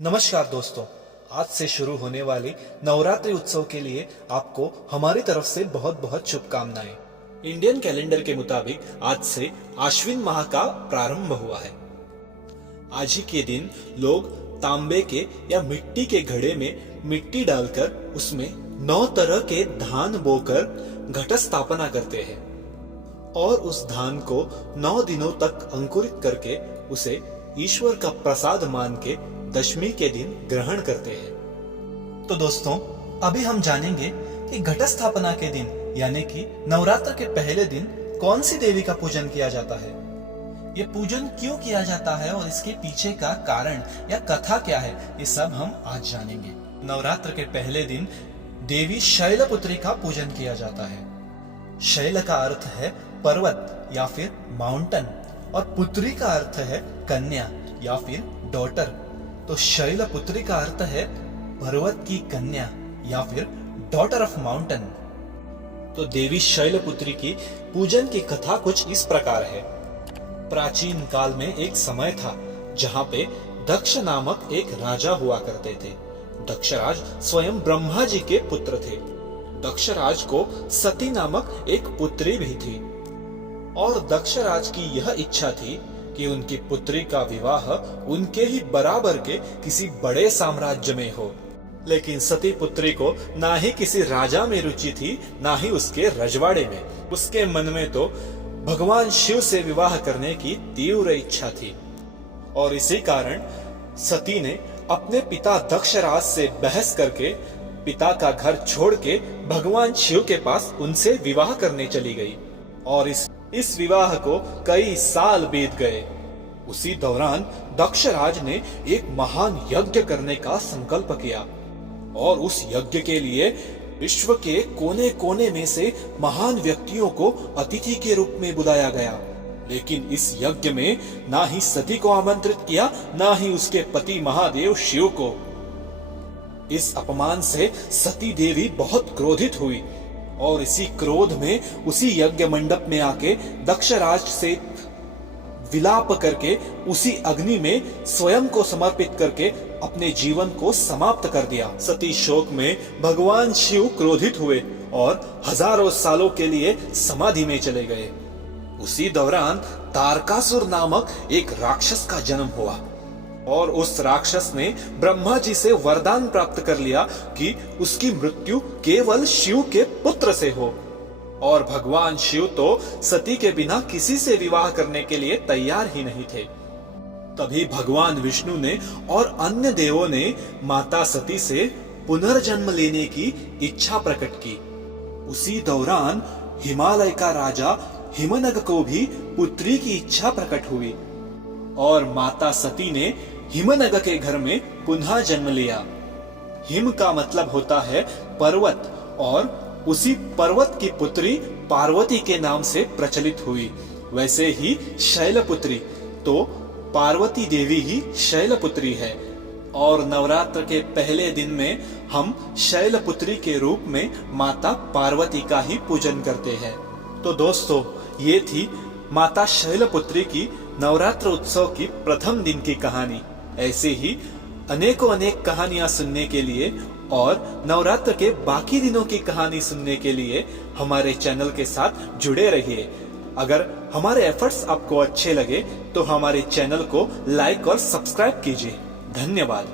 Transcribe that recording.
नमस्कार दोस्तों, आज से शुरू होने वाली नवरात्रि उत्सव के लिए आपको हमारी तरफ से बहुत बहुत शुभकामनाएं। इंडियन कैलेंडर के मुताबिक आज से आश्विन माह का प्रारंभ हुआ है। आज ही के दिन लोग तांबे के या मिट्टी के घड़े में मिट्टी डालकर उसमें 9 तरह के धान बोकर घट स्थापना करते हैं और उस धान को 9 दिनों तक अंकुरित करके उसे ईश्वर का प्रसाद मान के दशमी के दिन ग्रहण करते हैं। तो दोस्तों, अभी हम जानेंगे कि घट स्थापना के दिन यानी कि नवरात्र के पहले दिन कौन सी देवी का पूजन किया जाता है, ये पूजन क्यों किया जाता है और इसके पीछे का कारण या कथा क्या है, ये सब हम आज जानेंगे। नवरात्र के पहले दिन देवी शैलपुत्री का पूजन किया जाता है। शैल का अर्थ है पर्वत या फिर माउंटेन और पुत्री का अर्थ है कन्या या फिर डॉटर। तो शैलपुत्री का अर्थ है पर्वत की कन्या या फिर डॉटर ऑफ माउंटेन। तो देवी शैलपुत्री की पूजन की कथा कुछ इस प्रकार है। प्राचीन काल में एक समय था जहां पे दक्ष नामक एक राजा हुआ करते थे। दक्षराज स्वयं ब्रह्मा जी के पुत्र थे। दक्षराज को सती नामक एक पुत्री भी थी और दक्षराज की यह इच्छा थी कि उनकी पुत्री का विवाह उनके ही बराबर के किसी बड़े साम्राज्य में हो। लेकिन सती पुत्री को ना ही किसी राजा में रुचि थी, ना ही उसके रजवाड़े में। उसके मन में तो भगवान शिव से विवाह करने की तीव्र इच्छा थी और इसी कारण सती ने अपने पिता दक्षराज से बहस करके पिता का घर छोड़ के भगवान शिव के पास उनसे विवाह करने चली गई और इस विवाह को कई साल बीत गए। उसी दौरान दक्षराज ने एक महान यज्ञ करने का संकल्प किया और उस यज्ञ के लिए विश्व के कोने कोने में से महान व्यक्तियों को अतिथि के रूप में बुलाया गया। लेकिन इस यज्ञ में ना ही सती को आमंत्रित किया, ना ही उसके पति महादेव शिव को। इस अपमान से सती देवी बहुत क्रोधित हुई और इसी क्रोध में उसी यज्ञ मंडप में आके दक्षराज से विलाप करके उसी अग्नि में स्वयं को समर्पित करके अपने जीवन को समाप्त कर दिया। सती शोक में भगवान शिव क्रोधित हुए और हजारों सालों के लिए समाधि में चले गए। उसी दौरान तारकासुर नामक एक राक्षस का जन्म हुआ और उस राक्षस ने ब्रह्मा जी से वरदान प्राप्त कर लिया कि उसकी मृत्यु केवल शिव के पुत्र से हो। और भगवान शिव तो सती के बिना किसी से विवाह करने के लिए तैयार ही नहीं थे। तभी भगवान विष्णु ने और अन्य देवों ने माता सती से पुनर्जन्म लेने की इच्छा प्रकट की। उसी दौरान हिमालय का राजा हिमनग को भी पुत्री की इच्छा प्रकट हुई और माता सती ने हिमनग के घर में पुनः जन्म लिया। हिम का मतलब होता है पर्वत और उसी पर्वत की पुत्री पार्वती के नाम से प्रचलित हुई। वैसे ही शैलपुत्री तो पार्वती देवी ही शैलपुत्री है और नवरात्र के पहले दिन में हम शैलपुत्री के रूप में माता पार्वती का ही पूजन करते हैं। तो दोस्तों, ये थी माता शैलपुत्री की नवरात्र उत्सव की प्रथम दिन की कहानी। ऐसे ही अनेकों अनेक कहानियां सुनने के लिए और नवरात्र के बाकी दिनों की कहानी सुनने के लिए हमारे चैनल के साथ जुड़े रहिए। अगर हमारे एफर्ट्स आपको अच्छे लगे तो हमारे चैनल को लाइक और सब्सक्राइब कीजिए। धन्यवाद।